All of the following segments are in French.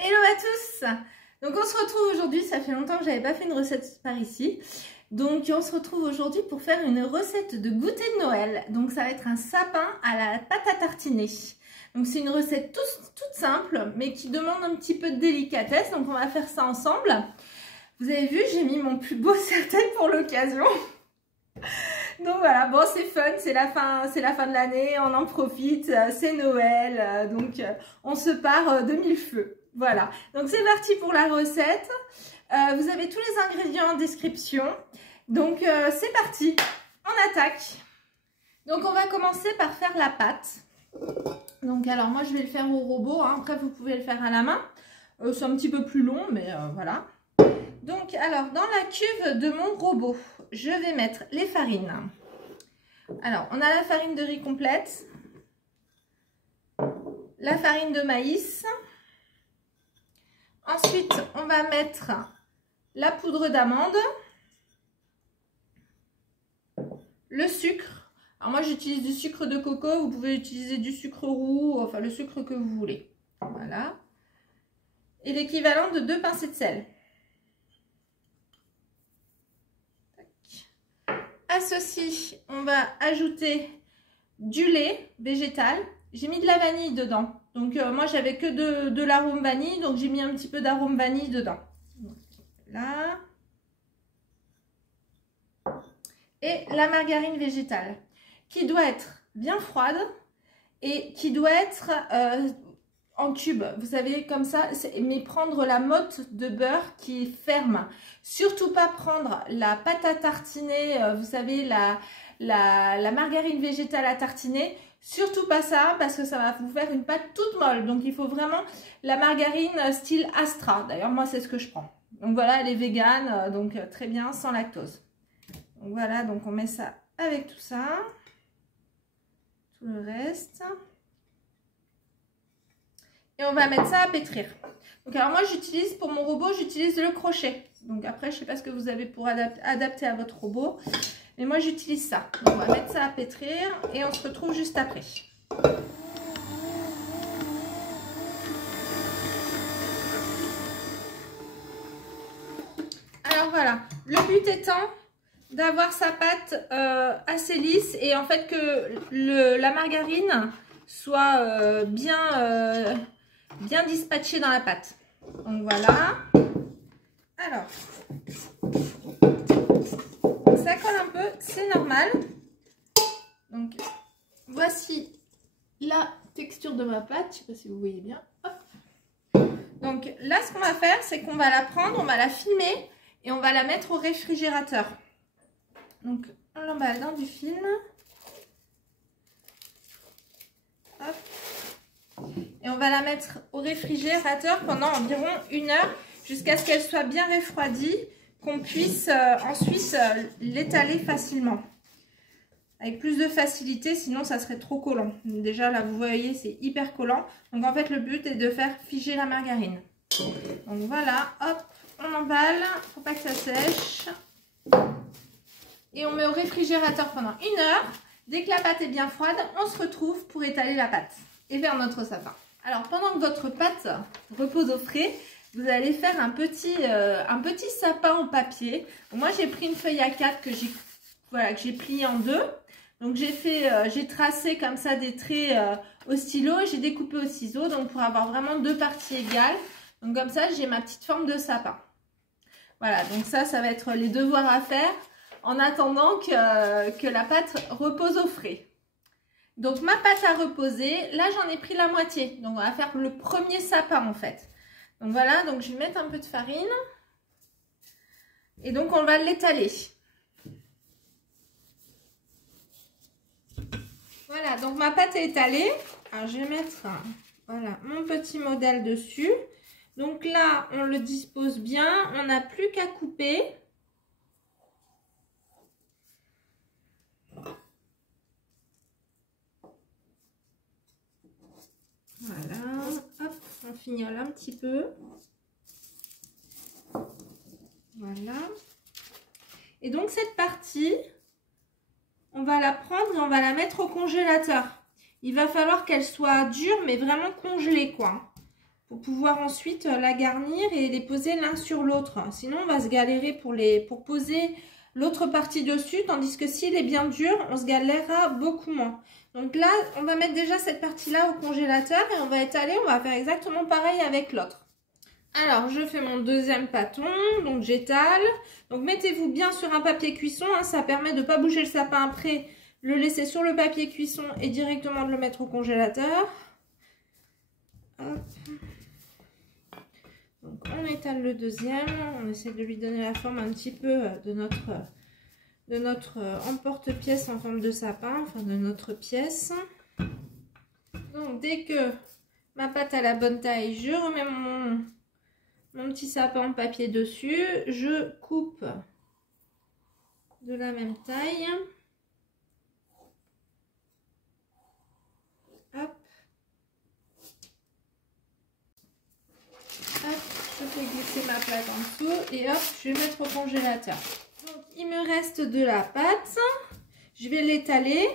Hello à tous! Donc on se retrouve aujourd'hui, ça fait longtemps que j'avais pas fait une recette par ici. Donc on se retrouve aujourd'hui pour faire une recette de goûter de Noël. Donc ça va être un sapin à la pâte à tartiner. Donc c'est une recette toute simple mais qui demande un petit peu de délicatesse. Donc on va faire ça ensemble. Vous avez vu, j'ai mis mon plus beau serre-tête pour l'occasion. Donc voilà, bon c'est fun, c'est la fin de l'année, on en profite, c'est Noël, donc on se part de mille feux. Voilà, donc c'est parti pour la recette. Vous avez tous les ingrédients en description. Donc c'est parti, on attaque. Donc on va commencer par faire la pâte. Donc alors moi je vais le faire au robot, hein. Après vous pouvez le faire à la main. C'est un petit peu plus long, mais voilà. Donc alors dans la cuve de mon robot, je vais mettre les farines. Alors on a la farine de riz complète, la farine de maïs. Ensuite, on va mettre la poudre d'amande, le sucre. Alors moi, j'utilise du sucre de coco. Vous pouvez utiliser du sucre roux, enfin le sucre que vous voulez. Voilà. Et l'équivalent de 2 pincées de sel. À ceci, on va ajouter du lait végétal. J'ai mis de la vanille dedans. Donc moi j'avais que de l'arôme vanille, donc j'ai mis un petit peu d'arôme vanille dedans. Donc, là. Et la margarine végétale, qui doit être bien froide et qui doit être en cube. Vous savez, comme ça, mais prendre la motte de beurre qui est ferme. Surtout pas prendre la pâte à tartiner, vous savez, la margarine végétale à tartiner. Surtout pas ça, parce que ça va vous faire une pâte toute molle. Donc il faut vraiment la margarine style Astra. D'ailleurs moi c'est ce que je prends. Donc voilà, elle est végane, donc très bien, sans lactose. Donc voilà, donc on met ça avec tout ça. Tout le reste. Et on va mettre ça à pétrir. Donc alors moi j'utilise, pour mon robot, j'utilise le crochet. Donc après je sais pas ce que vous avez pour adapter à votre robot. Mais moi j'utilise ça. Donc on va mettre ça à pétrir et on se retrouve juste après. Alors voilà, le but étant d'avoir sa pâte assez lisse et en fait que la margarine soit bien dispatchée dans la pâte. Donc voilà. Alors, ça colle un peu, c'est normal. Donc, voici la texture de ma pâte. Je ne sais pas si vous voyez bien. Hop. Donc là, ce qu'on va faire, c'est qu'on va la prendre, on va la filmer et on va la mettre au réfrigérateur. Donc, on l'emballe dans du film. Hop. Et on va la mettre au réfrigérateur pendant environ 1 heure jusqu'à ce qu'elle soit bien refroidie, qu'on puisse ensuite l'étaler facilement. Avec plus de facilité, sinon ça serait trop collant. Déjà là vous voyez c'est hyper collant. Donc en fait le but est de faire figer la margarine. Donc voilà, hop, on emballe, faut pas que ça sèche. Et on met au réfrigérateur pendant 1 heure. Dès que la pâte est bien froide, on se retrouve pour étaler la pâte et faire notre sapin. Alors pendant que votre pâte repose au frais, vous allez faire un petit sapin en papier. Donc, moi j'ai pris une feuille A4 que j'ai pliée en 2. Donc j'ai tracé comme ça des traits au stylo et j'ai découpé au ciseau, donc pour avoir vraiment 2 parties égales. Donc comme ça j'ai ma petite forme de sapin. Voilà, donc ça va être les devoirs à faire en attendant que la pâte repose au frais. Donc ma pâte a reposé, là j'en ai pris la moitié. Donc on va faire le premier sapin en fait. Donc voilà, donc je vais mettre un peu de farine. Et donc on va l'étaler. Voilà, donc ma pâte est étalée. Alors je vais mettre voilà, mon petit modèle dessus. Donc là, on le dispose bien. On n'a plus qu'à couper. Voilà, hop, on fignole un petit peu. Voilà. Et donc cette partie, on va la prendre et on va la mettre au congélateur. Il va falloir qu'elle soit dure, mais vraiment congelée, quoi. pour pouvoir ensuite la garnir et les poser l'un sur l'autre. Sinon, on va se galérer pour poser l'autre partie dessus, tandis que s'il est bien dur, on se galérera beaucoup moins. Donc là, on va mettre déjà cette partie-là au congélateur et on va étaler, on va faire exactement pareil avec l'autre. Alors, je fais mon deuxième pâton, donc j'étale. Donc, mettez-vous bien sur un papier cuisson, hein, ça permet de ne pas bouger le sapin après, le laisser sur le papier cuisson et directement de le mettre au congélateur. Hop. Donc, on étale le deuxième, on essaie de lui donner la forme un petit peu de notre emporte-pièce en forme de sapin, enfin de notre pièce. Donc, dès que ma pâte a la bonne taille, je remets mon petit sapin en papier dessus, je coupe de la même taille. Hop. Hop, je fais glisser ma pâte en dessous et hop, je vais mettre au congélateur. Donc, il me reste de la pâte. Je vais l'étaler.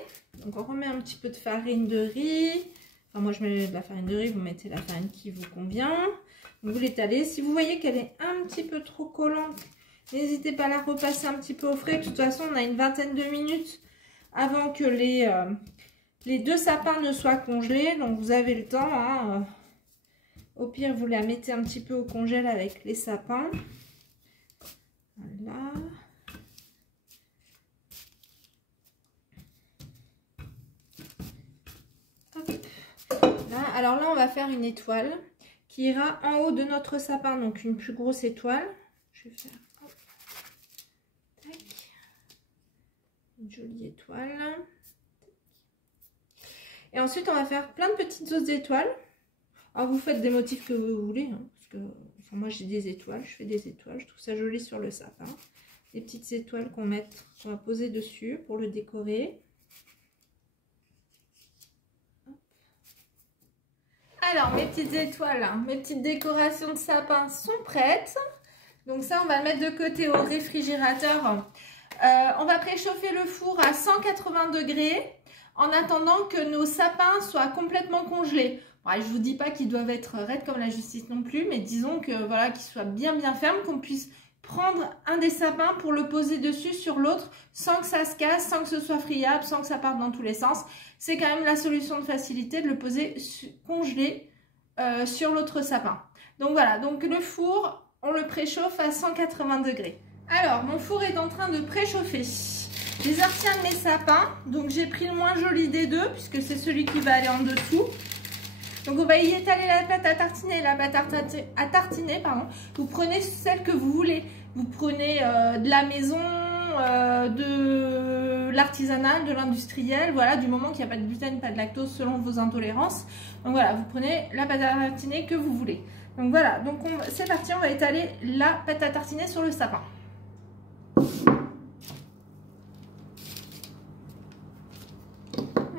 Donc, on remet un petit peu de farine de riz. Enfin, moi, je mets de la farine de riz. Vous mettez la farine qui vous convient. Donc, vous l'étalez. Si vous voyez qu'elle est un petit peu trop collante, n'hésitez pas à la repasser un petit peu au frais. De toute façon, on a une vingtaine de minutes avant que les deux sapins ne soient congelés. Donc, vous avez le temps, hein. Au pire, vous la mettez un petit peu au congèle avec les sapins. Voilà. Hop. Là, alors là, on va faire une étoile qui ira en haut de notre sapin. Donc, une plus grosse étoile. Je vais faire hop. Tac. Une jolie étoile. Et ensuite, on va faire plein de petites autres étoiles. Alors, vous faites des motifs que vous voulez, hein, parce que enfin, moi j'ai des étoiles, je fais des étoiles, je trouve ça joli sur le sapin. Des petites étoiles qu'on va poser dessus pour le décorer. Hop. Alors, mes petites étoiles, hein, mes petites décorations de sapin sont prêtes. Donc ça, on va le mettre de côté au réfrigérateur. On va préchauffer le four à 180 degrés en attendant que nos sapins soient complètement congelés. Ouais, je vous dis pas qu'ils doivent être raides comme la justice non plus, mais disons que voilà, qu'ils soient bien fermes, qu'on puisse prendre un des sapins pour le poser dessus sur l'autre sans que ça se casse, sans que ce soit friable, sans que ça parte dans tous les sens. C'est quand même la solution de facilité de le poser congelé sur l'autre sapin. Donc voilà, donc le four, on le préchauffe à 180 degrés. Alors, mon four est en train de préchauffer. J'ai sorti un de mes sapins, donc j'ai pris le moins joli des deux puisque c'est celui qui va aller en dessous. Donc on va y étaler la pâte à tartiner. La pâte à tartiner, pardon. Vous prenez celle que vous voulez. Vous prenez de la maison, de l'artisanal, de l'industriel. Voilà, du moment qu'il n'y a pas de gluten, pas de lactose selon vos intolérances. Donc voilà, vous prenez la pâte à tartiner que vous voulez. Donc voilà, donc c'est parti, on va étaler la pâte à tartiner sur le sapin.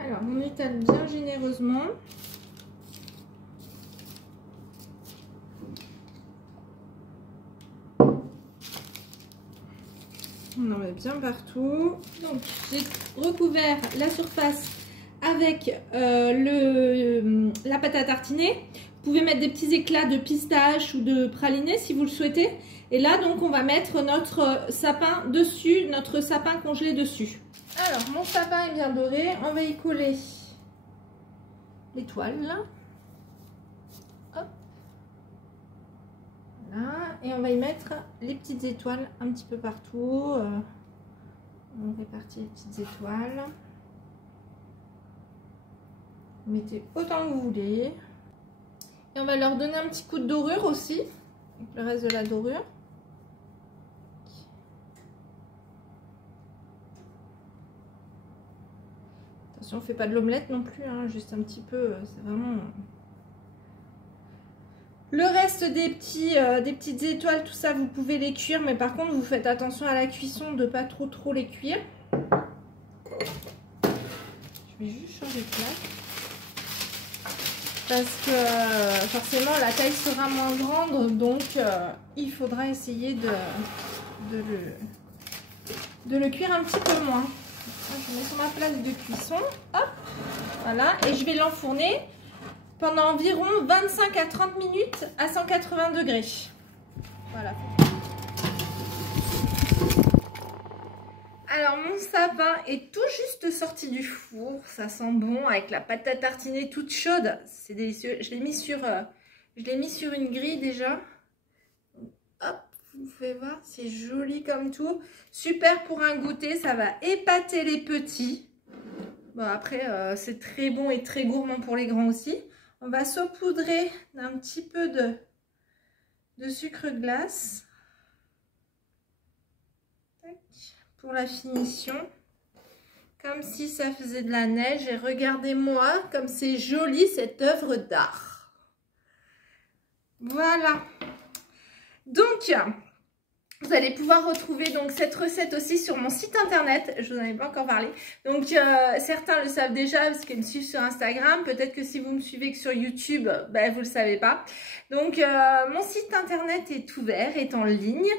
Alors on étale bien généreusement. On en met bien partout. Donc j'ai recouvert la surface avec la pâte à tartiner. Vous pouvez mettre des petits éclats de pistache ou de praliné si vous le souhaitez. Et là donc on va mettre notre sapin dessus, notre sapin congelé dessus. Alors mon sapin est bien doré, on va y coller l'étoile là. Hop. Voilà. Et on va y mettre les petites étoiles un petit peu partout. On répartit les petites étoiles. Vous mettez autant que vous voulez. Et on va leur donner un petit coup de dorure aussi, avec le reste de la dorure. Attention, on ne fait pas de l'omelette non plus, hein, juste un petit peu, c'est vraiment... Le reste des petites étoiles, tout ça, vous pouvez les cuire, mais par contre, vous faites attention à la cuisson de ne pas trop les cuire. Je vais juste changer de place. Parce que forcément la taille sera moins grande, donc il faudra essayer de le cuire un petit peu moins. Je mets sur ma place de cuisson, hop, voilà, et je vais l'enfourner pendant environ 25 à 30 minutes à 180 degrés. Voilà. Alors mon sapin est tout juste sorti du four, ça sent bon avec la pâte à tartiner toute chaude, c'est délicieux. Je l'ai mis sur une grille déjà. Hop, vous pouvez voir, c'est joli comme tout. Super pour un goûter, ça va épater les petits. Bon après c'est très bon et très gourmand pour les grands aussi. On va saupoudrer d'un petit peu de sucre glace. Tac. Pour la finition, comme si ça faisait de la neige. Et regardez-moi comme c'est joli cette œuvre d'art. Voilà. Donc, vous allez pouvoir retrouver donc cette recette aussi sur mon site internet. Je vous en ai pas encore parlé. Donc, certains le savent déjà parce qu'ils me suivent sur Instagram. Peut-être que si vous me suivez que sur YouTube, ben, vous le savez pas. Donc, mon site internet est ouvert, est en ligne.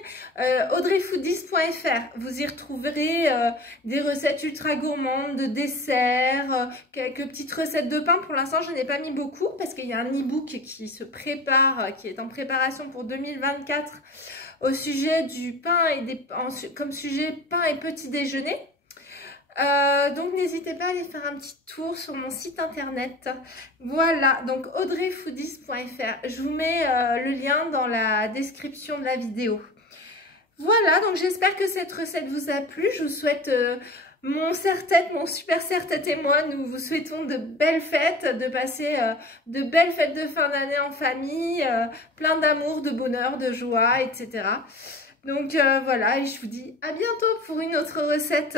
audreyfoodies.fr. Vous y retrouverez des recettes ultra gourmandes, de desserts, quelques petites recettes de pain. Pour l'instant, je n'ai pas mis beaucoup parce qu'il y a un e-book qui se prépare, qui est en préparation pour 2024. Au sujet du pain et comme sujet pain et petit déjeuner. Donc n'hésitez pas à aller faire un petit tour sur mon site internet. Voilà, donc audreyfoodies.fr. Je vous mets le lien dans la description de la vidéo. Voilà, donc j'espère que cette recette vous a plu. Je vous souhaite mon super serre-tête et moi, nous vous souhaitons de belles fêtes, de passer de belles fêtes de fin d'année en famille, plein d'amour, de bonheur, de joie, etc. Donc voilà, et je vous dis à bientôt pour une autre recette.